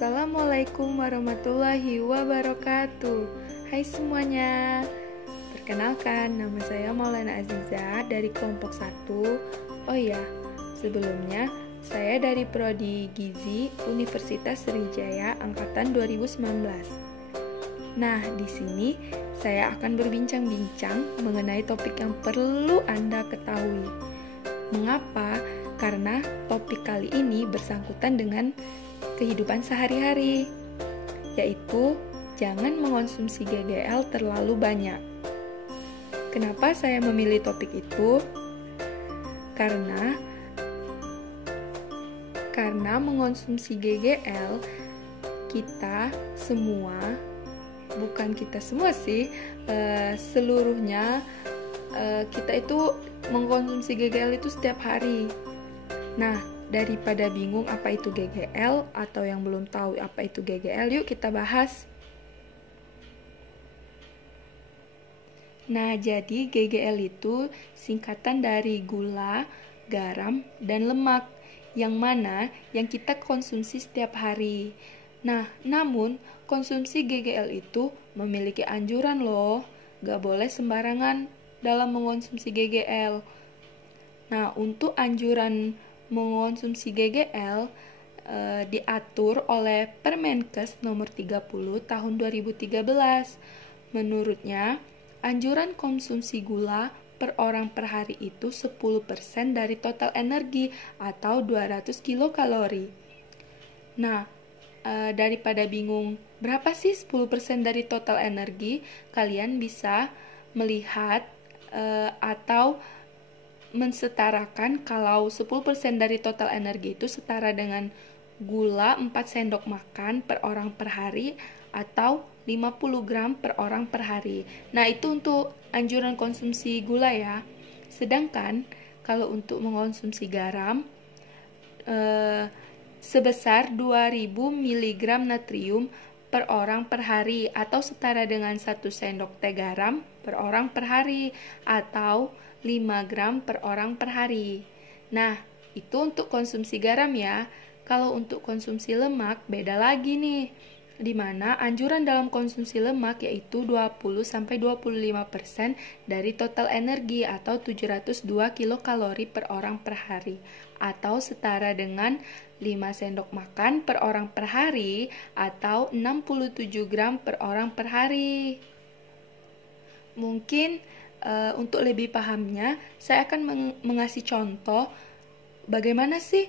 Assalamualaikum warahmatullahi wabarakatuh. Hai semuanya. Perkenalkan, nama saya Maulana Aziza dari kelompok 1. Oh iya, sebelumnya saya dari Prodi Gizi Universitas Sriwijaya angkatan 2019. Nah, di sini saya akan berbincang-bincang mengenai topik yang perlu Anda ketahui. Mengapa? Karena topik kali ini bersangkutan dengan kehidupan sehari-hari, yaitu jangan mengonsumsi GGL terlalu banyak. Kenapa saya memilih topik itu? Karena mengonsumsi GGL, kita semua, bukan kita semua sih, seluruhnya kita itu mengkonsumsi GGL itu setiap hari. Nah, daripada bingung apa itu GGL atau yang belum tahu apa itu GGL, yuk kita bahas. Nah, jadi GGL itu singkatan dari gula, garam, dan lemak, yang mana yang kita konsumsi setiap hari. Nah, namun konsumsi GGL itu memiliki anjuran loh, gak boleh sembarangan dalam mengonsumsi GGL. Nah, untuk anjuran mengonsumsi GGL diatur oleh Permenkes nomor 30 tahun 2013. Menurutnya, anjuran konsumsi gula per orang per hari itu 10% dari total energi atau 200 kilokalori. Nah, daripada bingung berapa sih 10% dari total energi, kalian bisa melihat atau mensetarakan kalau 10% dari total energi itu setara dengan gula 4 sendok makan per orang per hari atau 50 gram per orang per hari. Nah, itu untuk anjuran konsumsi gula ya. Sedangkan kalau untuk mengonsumsi garam sebesar 2000 mg natrium per orang per hari atau setara dengan 1 sendok teh garam per orang per hari atau 5 gram per orang per hari. Nah, itu untuk konsumsi garam ya. Kalau untuk konsumsi lemak beda lagi nih, di mana anjuran dalam konsumsi lemak yaitu 20-25% dari total energi atau 702 kilokalori per orang per hari atau setara dengan 5 sendok makan per orang per hari atau 67 gram per orang per hari. Mungkin untuk lebih pahamnya, saya akan mengasih contoh bagaimana sih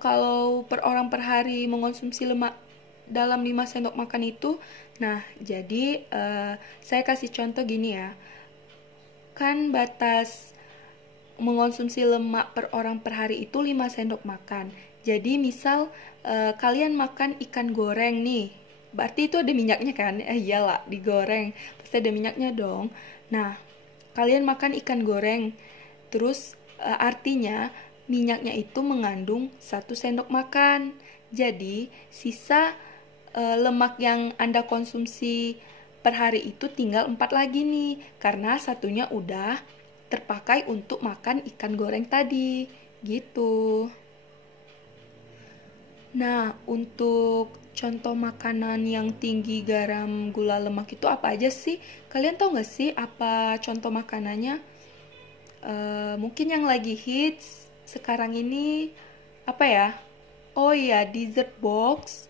kalau per orang per hari mengonsumsi lemak dalam 5 sendok makan itu. Nah, jadi saya kasih contoh gini ya. Kan batas mengonsumsi lemak per orang per hari itu 5 sendok makan. Jadi misal kalian makan ikan goreng nih, berarti itu ada minyaknya kan? Iyalah, digoreng, pasti ada minyaknya dong. Nah, kalian makan ikan goreng, terus artinya minyaknya itu mengandung 1 sendok makan. Jadi sisa lemak yang Anda konsumsi per hari itu tinggal 4 lagi nih, karena satunya udah terpakai untuk makan ikan goreng tadi, gitu. Nah, untuk contoh makanan yang tinggi garam, gula, lemak itu apa aja sih? Kalian tahu nggak sih apa contoh makanannya? Mungkin yang lagi hits sekarang ini apa ya? Oh iya, dessert box.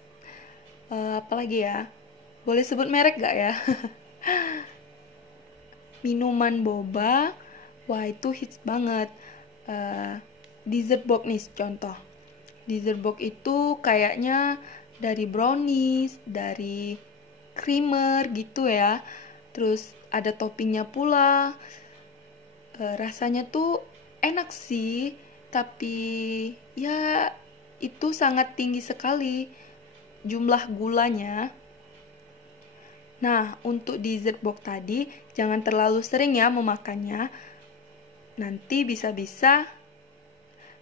Apalagi ya? Boleh sebut merek nggak ya? Minuman boba. Wah, itu hits banget. Dessert box nih contoh. Dessert box itu kayaknya dari brownies, dari creamer gitu ya. Terus ada toppingnya pula. Rasanya tuh enak sih, tapi ya itu sangat tinggi sekali jumlah gulanya. Nah, untuk dessert box tadi jangan terlalu sering ya memakannya. Nanti bisa-bisa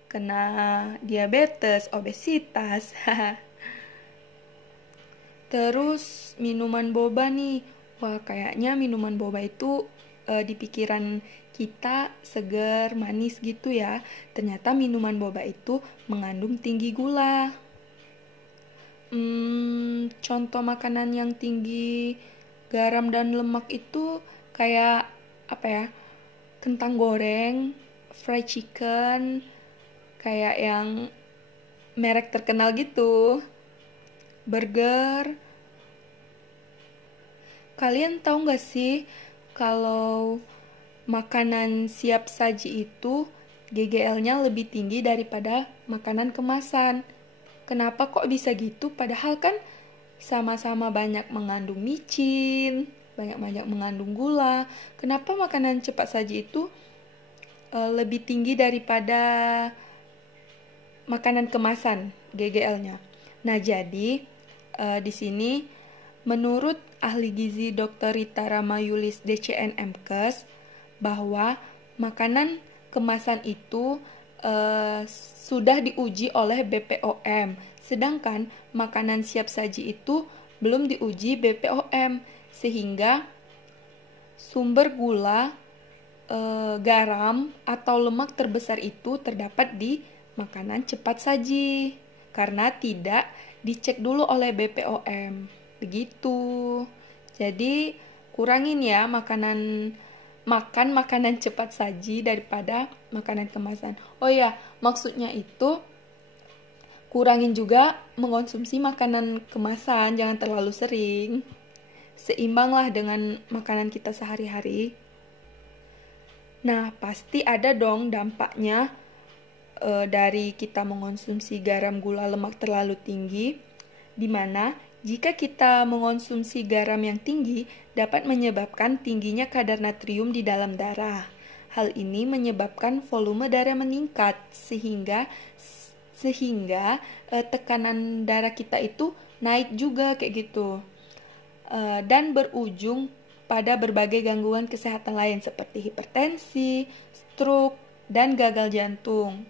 kena diabetes, obesitas. Terus minuman boba nih. Wah, kayaknya minuman boba itu di pikiran kita segar, manis gitu ya. Ternyata minuman boba itu mengandung tinggi gula. Contoh makanan yang tinggi garam dan lemak itu kayak apa ya? Kentang goreng, fried chicken, kayak yang merek terkenal gitu, burger. Kalian tahu nggak sih kalau makanan siap saji itu GGL-nya lebih tinggi daripada makanan kemasan? Kenapa kok bisa gitu? Padahal kan sama-sama banyak mengandung micin, banyak-banyak mengandung gula. Kenapa makanan cepat saji itu lebih tinggi daripada makanan kemasan GGL-nya? Nah, jadi di sini menurut ahli gizi Dr. Rita Ramayulis DCN MKes bahwa makanan kemasan itu sudah diuji oleh BPOM, sedangkan makanan siap saji itu belum diuji BPOM, sehingga sumber gula, garam, atau lemak terbesar itu terdapat di makanan cepat saji karena tidak dicek dulu oleh BPOM. Begitu. Jadi kurangin ya makan makanan cepat saji daripada makanan kemasan. Oh ya, maksudnya itu kurangin juga mengonsumsi makanan kemasan, jangan terlalu sering. Seimbanglah dengan makanan kita sehari-hari. Nah, pasti ada dong dampaknya dari kita mengonsumsi garam, gula, lemak terlalu tinggi, di mana jika kita mengonsumsi garam yang tinggi dapat menyebabkan tingginya kadar natrium di dalam darah. Hal ini menyebabkan volume darah meningkat sehingga tekanan darah kita itu naik juga kayak gitu. Dan berujung pada berbagai gangguan kesehatan lain seperti hipertensi, stroke, dan gagal jantung.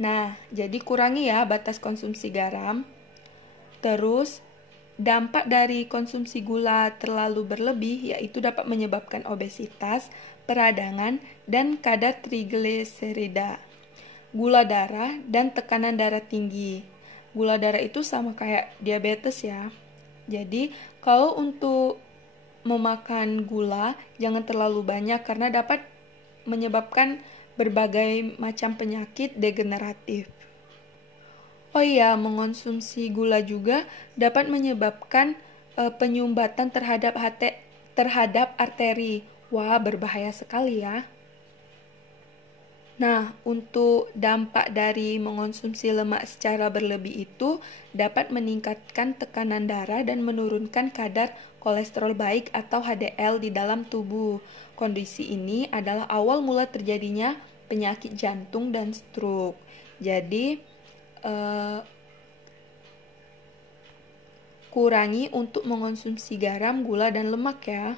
Nah, jadi kurangi ya batas konsumsi garam. Terus, dampak dari konsumsi gula terlalu berlebih yaitu dapat menyebabkan obesitas, peradangan, dan kadar trigliserida, gula darah, dan tekanan darah tinggi. Gula darah itu sama kayak diabetes ya. Jadi, kalau untuk memakan gula, jangan terlalu banyak karena dapat menyebabkan berbagai macam penyakit degeneratif. Oh iya, mengonsumsi gula juga dapat menyebabkan penyumbatan terhadap arteri. Wah, berbahaya sekali ya. Nah, untuk dampak dari mengonsumsi lemak secara berlebih itu dapat meningkatkan tekanan darah dan menurunkan kadar kolesterol baik atau HDL di dalam tubuh. Kondisi ini adalah awal mula terjadinya penyakit jantung dan stroke. Jadi, kurangi untuk mengonsumsi garam, gula, dan lemak ya,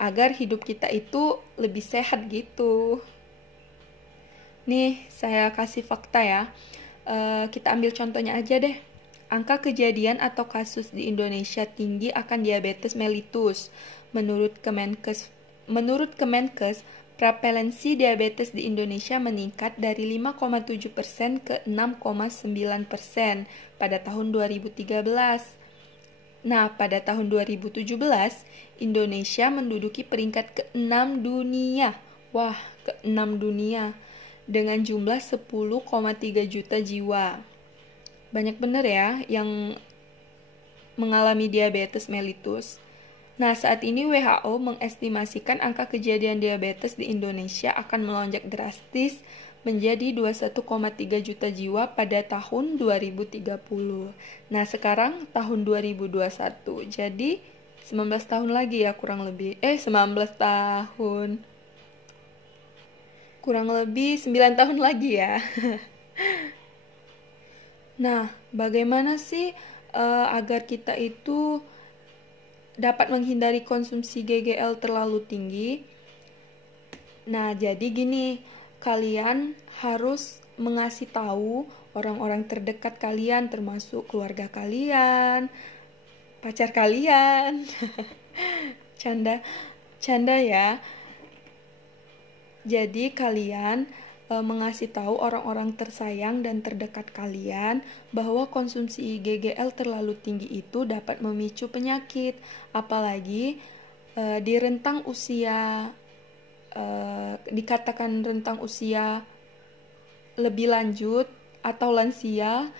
agar hidup kita itu lebih sehat gitu. Nih, saya kasih fakta ya. Kita ambil contohnya aja deh. Angka kejadian atau kasus di Indonesia tinggi akan diabetes mellitus. Menurut Kemenkes, prevalensi diabetes di Indonesia meningkat dari 5,7% ke 6,9% pada tahun 2013. Nah, pada tahun 2017, Indonesia menduduki peringkat ke-6 dunia. Wah, ke-6 dunia dengan jumlah 10,3 juta jiwa. Banyak bener ya yang mengalami diabetes mellitus. Nah, saat ini WHO mengestimasikan angka kejadian diabetes di Indonesia akan melonjak drastis menjadi 21,3 juta jiwa pada tahun 2030. Nah, sekarang tahun 2021. Jadi 19 tahun lagi ya kurang lebih. 19 tahun. Kurang lebih 9 tahun lagi ya. Nah, bagaimana sih agar kita itu dapat menghindari konsumsi GGL terlalu tinggi? Nah, jadi gini, kalian harus mengasih tahu orang-orang terdekat kalian, termasuk keluarga kalian, pacar kalian. Canda ya. Jadi kalian mengasih tahu orang-orang tersayang dan terdekat kalian bahwa konsumsi GGL terlalu tinggi itu dapat memicu penyakit, apalagi di rentang usia dikatakan rentang usia lebih lanjut atau lansia.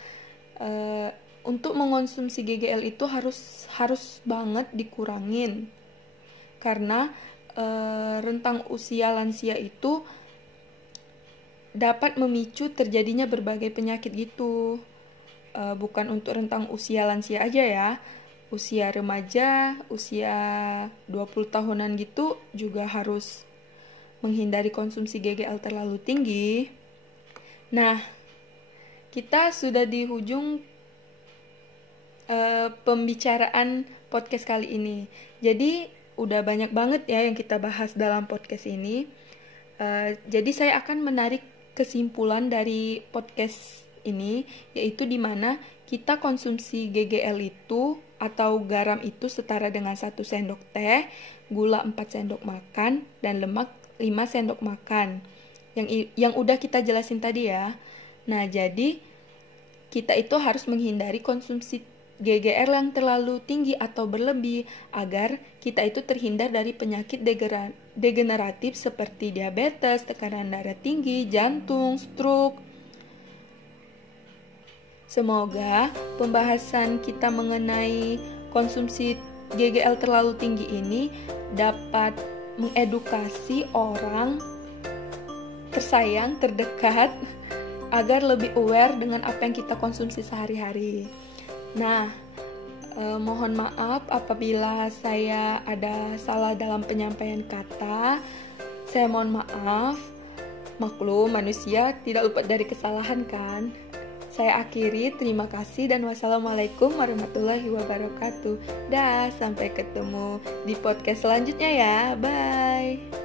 Untuk mengonsumsi GGL itu harus banget dikurangin, karena rentang usia lansia itu dapat memicu terjadinya berbagai penyakit gitu. Bukan untuk rentang usia lansia aja ya, usia remaja, usia 20 tahunan gitu juga harus menghindari konsumsi GGL terlalu tinggi. Nah, kita sudah di ujung pembicaraan podcast kali ini. Jadi udah banyak banget ya yang kita bahas dalam podcast ini. Jadi saya akan menarik kesimpulan dari podcast ini, yaitu di mana kita konsumsi GGL itu atau garam itu setara dengan 1 sendok teh, gula 4 sendok makan, dan lemak 5 sendok makan. Yang udah kita jelasin tadi ya. Nah, jadi kita itu harus menghindari konsumsi GGL yang terlalu tinggi atau berlebih agar kita itu terhindar dari penyakit degeneratif seperti diabetes, tekanan darah tinggi, jantung, stroke. Semoga pembahasan kita mengenai konsumsi GGL terlalu tinggi ini dapat mengedukasi orang tersayang, terdekat, agar lebih aware dengan apa yang kita konsumsi sehari-hari. Nah, mohon maaf apabila saya ada salah dalam penyampaian kata. Saya mohon maaf. Maklum, manusia tidak luput dari kesalahan kan. Saya akhiri, terima kasih dan wassalamualaikum warahmatullahi wabarakatuh. Dah, sampai ketemu di podcast selanjutnya ya. Bye.